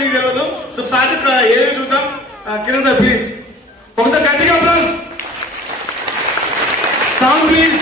నీకు తెలియదు. So sir ఏది చూద్దాం. కిరణ్ సార్ ప్లీజ్ ఒకసారి గట్టిగా ప్లస్ సౌండ్ ప్లీజ్.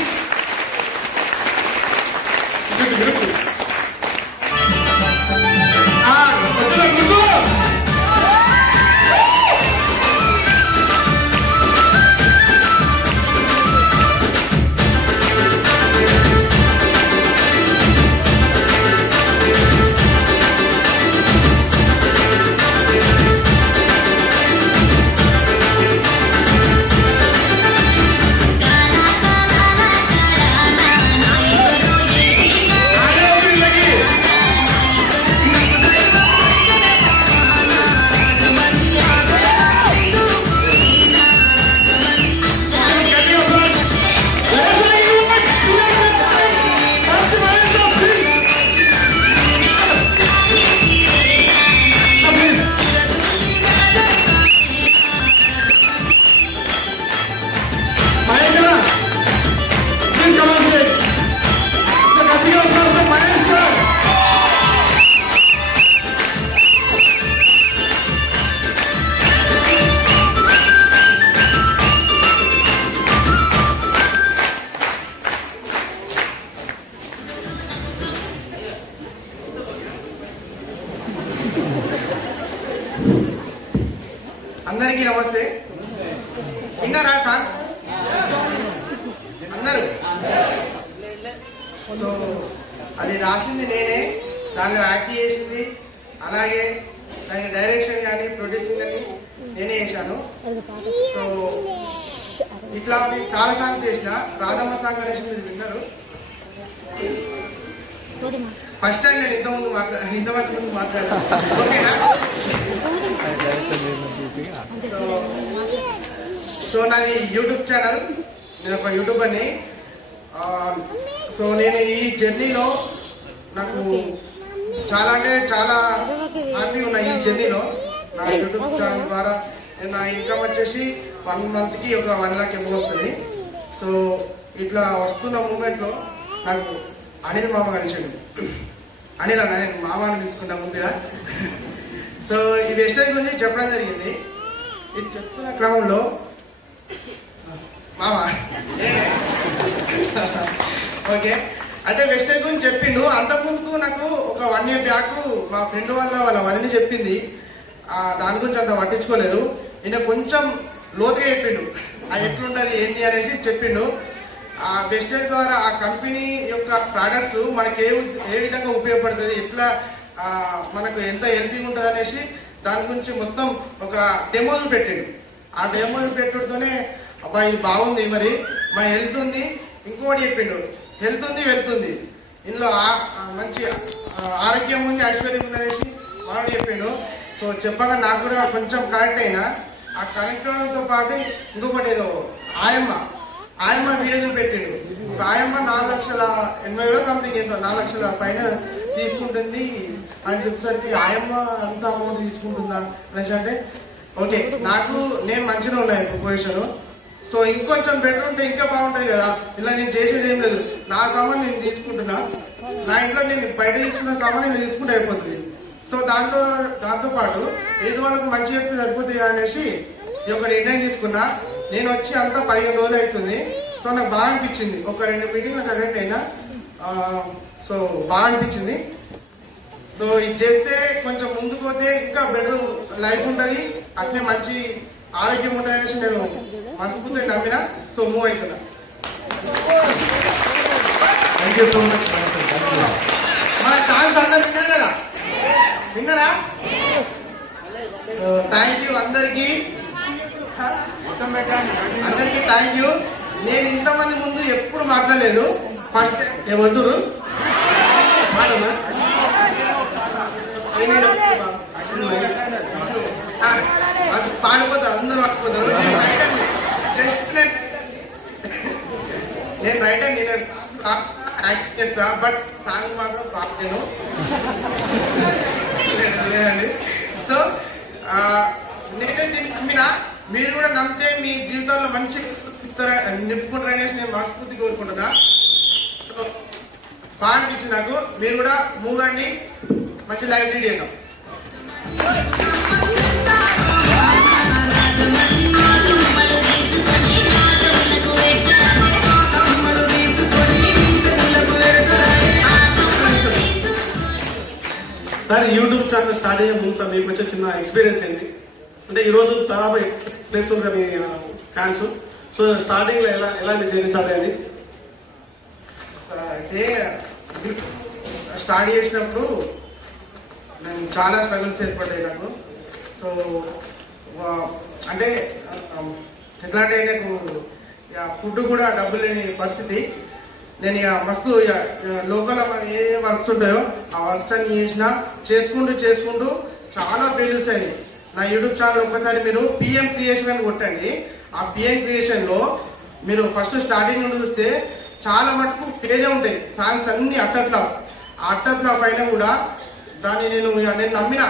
అందరికీ నమస్తే. విన్నారా సార్ అందరూ? సో అది రాసింది నేనే, దానిలో యాక్ట్ చేసింది, అలాగే దాని డైరెక్షన్ కానీ ప్రొడ్యూసింగ్ కానీ నేనే చేశాను. సో ఇట్లా చాలా సాంగ్స్ చేసిన. రాధమ్మ సాంగ్ అనేసి మీరు విన్నారు. ఫస్ట్ టైం నేను ఇంతమంది ముందు మాట్లాడాను. ఓకేనా? సో నాది యూట్యూబ్ ఛానల్, నేను ఒక యూట్యూబర్ని. సో నేను ఈ జర్నీలో నాకు చాలా అంటే చాలా హ్యాపీ ఉన్నా. ఈ జర్నీలో నా యూట్యూబ్ ఛానల్ ద్వారా నా ఇన్కమ్ వచ్చేసి 1 monthకి ఒక 1 lakh ఎబో వస్తుంది. సో ఇట్లా వస్తున్న మూమెంట్లో నాకు అనిల్ మామ కలిసాడు. అనిల్ అన్న, నేను మామని తీసుకున్నా ముందుగా. సో ఈ వెస్టేజ్ గురించి చెప్పడం జరిగింది. ఇది చెప్తున్న క్రమంలో మామ ఓకే అయితే వెస్టేజ్ గురించి చెప్పిండు. అంతకుముందుకు నాకు ఒక 1 year బ్యాక్ మా ఫ్రెండ్ వాళ్ళ వదిలి చెప్పింది. దాని గురించి అంత పట్టించుకోలేదు. ఈయన కొంచెం లోతుగా చెప్పిండు, అది ఎట్లుంటుంది ఏంటి అనేసి చెప్పిండు. ఆ వెస్టేజ్ ద్వారా ఆ కంపెనీ యొక్క ప్రోడక్ట్స్ మనకి ఏ విధంగా ఉపయోగపడుతుంది, ఎట్లా మనకు ఎంత హెల్తీగా ఉంటుంది అనేసి దాని గురించి మొత్తం ఒక డెమోలు పెట్టిండు. ఆ డెమోలు పెట్టుడుతోనే అబ్బా ఇది బాగుంది, మరి మా హెల్త్ ఉంది. ఇంకోటి చెప్పిండు, హెల్త్ ఉంది వెల్త్ ఉంది, ఇందులో మంచి ఆరోగ్యం ఉంది ఐశ్వర్యం ఉంది అనేసి వాడు చెప్పిండు. సో చెప్పగా నాకు కూడా కొంచెం కనెక్ట్ అయినా. ఆ కనెక్ట్ అవడంతో పాటు ఇంకొకటి ఏదో ఆయమ్మ వీడియో పెట్టిండు. ఆయమ్మ 4,80,000 సంథింగ్ ఏంటో 4 లక్షల పైన తీసుకుంటుంది అని చెప్పేసరికి ఆయమ్మ అంత అమౌంట్ తీసుకుంటుందా అనేసి అంటే ఓకే, నేను మంచిగా ఉన్నాయి పొజిషన్. సో ఇంకొంచెం బెటర్ ఉంటే ఇంకా బాగుంటుంది కదా. ఇలా నేను చేసేది ఏం లేదు, నా సామాన్ నేను తీసుకుంటున్నా, నా ఇంట్లో నేను బయట తీసుకున్న సామాన్ నేను తీసుకుంటే అయిపోతుంది. సో దాంతో పాటు ఎదుటి వాళ్ళకు మంచి వ్యక్తి సరిపోతుంది అనేసి ఈ ఒక నిర్ణయం తీసుకున్నా. నేను వచ్చి అంతా 15 రోజులు అవుతుంది. సో నాకు బాగా అనిపించింది. ఒక 2 మీటింగ్లు అటెండ్ అయినా. సో బాగా అనిపించింది. సో ఇది చేస్తే కొంచెం ముందుకు పోతే ఇంకా బెటర్ లైఫ్ ఉంటుంది, అట్నే మంచి ఆరోగ్యం ఉంటుంది అనేసి నేను మనస్ఫూర్తిగా నమ్మినా. సో మూవ్ అవుతున్నా. Thank you so much. మన ఛాన్స్ అందరు విన్నారు కదా, విన్నారా? థ్యాంక్ యూ అందరికీ థ్యాంక్ యూ. నేను ఇంతమంది ముందు ఎప్పుడు మాట్లాడలేదు, ఫస్ట్ టైం. ఏమంటారు అది పాడిపోతారు, అందరూ పట్టుకుపోతారు. నేను రైటర్, నేను యాక్ట్ చేస్తా, బట్ సాంగ్ మాత్రం పాడలేను. సో నేనే దీన్ని నమ్మినా, మీరు కూడా నమ్మితే మీ జీవితాల్లో మంచి నింపుకుంటారనేసి నేను మనస్ఫూర్తి కోరుకుంటున్నా. సో బాగా అనిపించింది నాకు. మీరు కూడా మూవ్ అండి, మంచి లైఫ్ లీడ్ చేద్దాం. సార్ యూట్యూబ్ ఛానల్ స్టార్ట్ అయ్యే ముందు సార్ మీకు వచ్చే చిన్న ఎక్స్పీరియన్స్ ఏంటి అంటే ఈరోజు దాదాపు ప్లేస్ ఉంది మీ ఫ్యాన్స్ సో స్టార్టింగ్లో ఎలా మీ జర్నీ స్టార్ట్ అయింది అయితే స్టార్ట్ చేసినప్పుడు నేను చాలా స్ట్రగుల్స్ ఏర్పడ్డాయి నాకు. సో అంటే ఎట్లా అంటే నాకు ఫుడ్ కూడా డబ్బులు లేని పరిస్థితి. నేను ఇక మస్తు లోకల్ ఏ వర్క్స్ ఉంటాయో ఆ వర్క్స్ అన్ని చేసుకుంటూ చాలా ఫెయిల్యూర్స్ అయినాయి. నా యూట్యూబ్ ఛానల్ ఒక్కసారి మీరు పిఎం క్రియేషన్ అని కొట్టండి. ఆ పిఎం క్రియేషన్లో మీరు ఫస్ట్ స్టార్టింగ్ నుండి చూస్తే చాలా మటుకు పేరే ఉంటాయి. సాంగ్స్ అన్ని అట్టఫ్లాప్ అయినా కూడా దాన్ని నేను నమ్మిన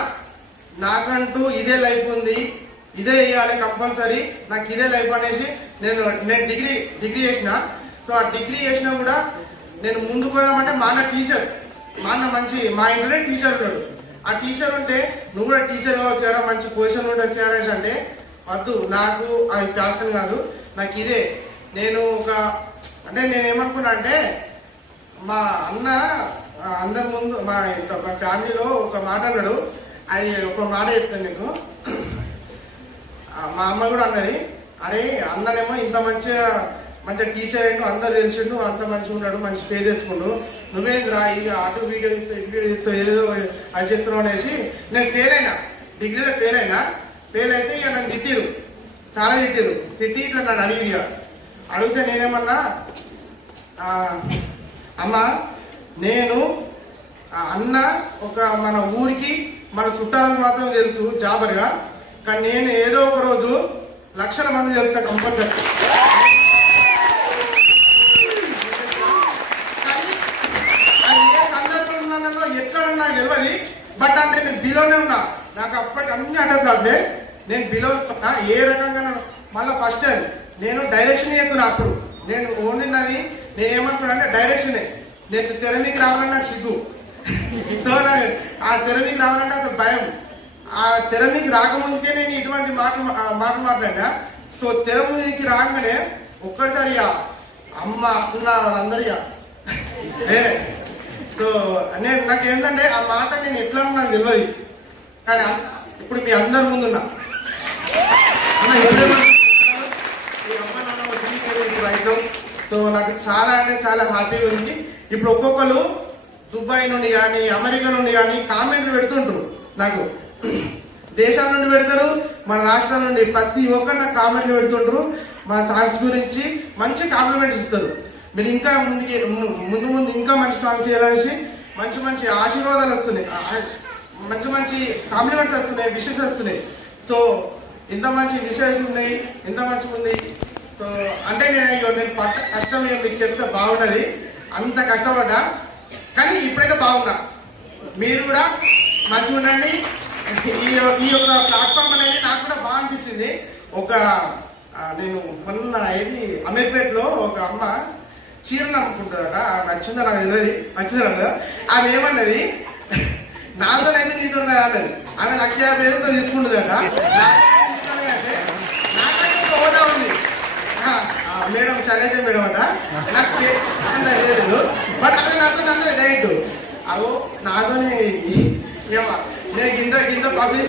నాకంటూ ఇదే లైఫ్ ఉంది, ఇదే వేయాలి కంపల్సరీ, నాకు ఇదే లైఫ్ అనేసి నేను డిగ్రీ చేసిన. సో ఆ డిగ్రీ చేసినా కూడా నేను ముందుకు పోదామంటే మా అన్న మా ఇంట్లోనే టీచర్ ఉన్నాడు. ఆ టీచర్ ఉంటే నువ్వు కూడా టీచర్ కావచ్చు కదా, మంచి పొజిషన్ ఉంటే చేయాలని అంటే వద్దు, నాకు అది ప్యాషన్ కాదు, నాకు ఇదే. నేను నేనేమనుకున్నా అంటే మా అన్న అందరి ముందు మా ఫ్యామిలీలో ఒక మాట అన్నాడు. అది ఒక మాట చెప్తాను నీకు. మా అమ్మ కూడా అన్నది, అరే అన్ననేమో ఇంత మంచిగా టీచర్ అయ్యిండు, అందరు తెలిసిండు, అంత మంచిగా ఉన్నాడు, మంచి పేరు తెచ్చుకుండు, నువ్వేంద్రా ఇది అటు వీడియో ఇస్తూ ఏదో అది చెప్తున్నావు అనేసి. నేను డిగ్రీలో ఫెయిల్ అయితే ఇక నన్ను చాలా తిట్టి ఇట్లా నన్ను అడిగితే నేనేమన్నా, అమ్మ నేను అన్న ఒక మన ఊరికి మన చుట్టాలకు మాత్రం తెలుసు జాబర్గా, కానీ నేను ఏదో ఒక రోజు లక్షల మంది తెలుస్తా కంపల్సరీ. అది ఏ సందర్భంలో ఉన్నానో ఎక్కడున్నా తెలియదు, బట్ అంటే నేను బిలోనే ఉన్నా. నాకు అప్పటికి అన్ని అడ్డప్లే, నేను బిలో ఉన్నా. ఏ రకంగా మళ్ళీ ఫస్ట్ టైం నేను డైరెక్షన్ చేస్తున్నా. అప్పుడు నేను ఓన్లీ నేను ఏమనుకున్నా అంటే డైరెక్షనే. నేను తెర మీకు రావాలని నాకు సిగ్గు. సో నాకు ఆ తెర మీకు రావాలంటే అసలు భయం. ఆ తెర మీకు రాకముందుకే నేను ఇటువంటి మాటలు మాట్లాడినా. సో తెర మీదకి రాగానే ఒక్కసారి అమ్మ అన్న వాళ్ళందరూ వేరే. సో నాకేంటంటే ఆ మాట నేను ఎట్లా నాకు తెలియదు, కానీ ఇప్పుడు మీ అందరి ముందున్నా. సో నాకు చాలా అంటే చాలా హ్యాపీగా ఉంది. ఇప్పుడు ఒక్కొక్కరు దుబాయ్ నుండి కానీ అమెరికా నుండి కానీ కామెంట్లు పెడుతుంటారు. నాకు దేశాల నుండి పెడతారు, మన రాష్ట్రాల నుండి ప్రతి ఒక్కరు నాకు కామెంట్లు పెడుతుంటారు. మన సాంగ్స్ గురించి మంచి కాంప్లిమెంట్స్ ఇస్తారు. మీరు ఇంకా ముందు ఇంకా మంచి సాంగ్స్ చేయాలనేసి మంచి ఆశీర్వాదాలు వస్తున్నాయి, మంచి కాంప్లిమెంట్స్ వస్తున్నాయి, విషెస్ వస్తున్నాయి. సో ఇంత మంచి విషయాలు ఉన్నాయి, ఇంత మంచిగా ఉంది. సో అంటే నేను పడ్డ కష్టం మీకు చెప్తే బాగుండదు, అంత కష్టపడ్డా. కానీ ఇప్పుడైతే బాగున్నా. మీరు కూడా మంచిగా ఉండండి. ఈ యొక్క ప్లాట్ఫామ్ అనేది నాకు కూడా బాగా అనిపించింది. నేను మొన్న అమీర్పేటలో ఒక అమ్మ చీరలు అమ్ముకుంటుందట. నచ్చిందో నాకు తెలియదు, నచ్చిందా కదా. ఆమె ఏమన్నది, నాతోనైతే నీతో అన్నది. ఆమె 1,50,000 తీసుకుంటుందట. నాకంటే హోదా ఉంది మేడం, శైలజ మేడం అట. నాకు లేదు, బట్ ఆమె నాతో డైరెక్ట్ అగో నాతోనే నేను కింద పబ్లిష్